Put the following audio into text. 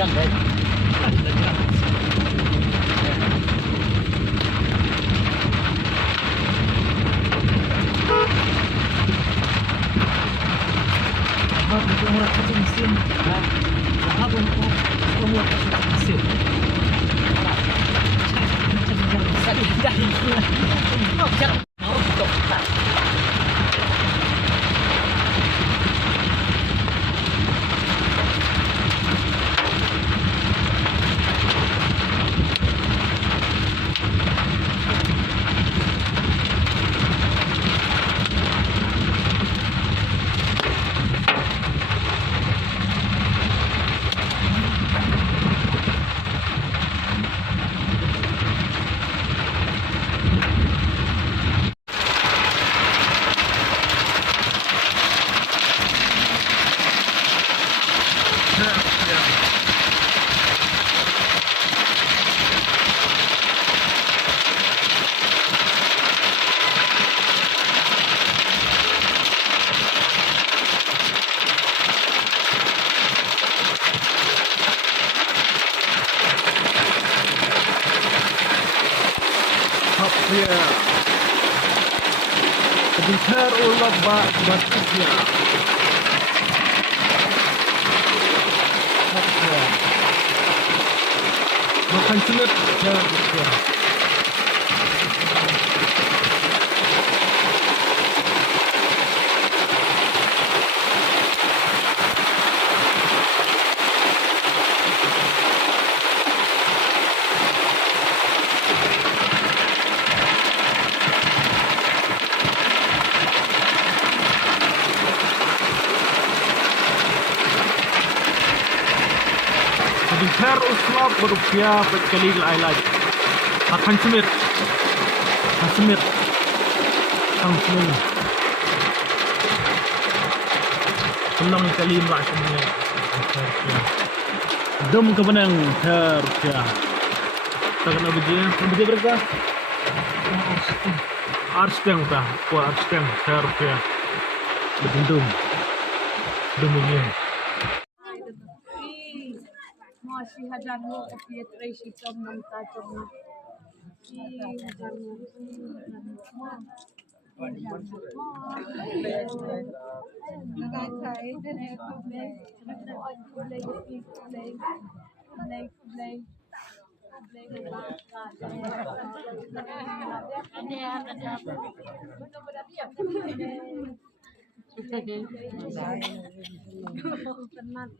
Bilang guys. Apa itu muat kecil mesin? Apa itu muat kecil mesin? Bisa dihindarin. Jangan mau dokter. Ya, sebentar ulah batiknya. Ya, makan sulit ya. Sebentar uslap berupiah berkali lain. Makan semir, kang semir. Senang kali mak semir. Dum kebenang terpiah. Tak kena biji berapa? Arspeng tah, kuat arspeng terpiah. Berdum, dumnya. Masih hajarmu kopi tracy comna comna hajarmu tenat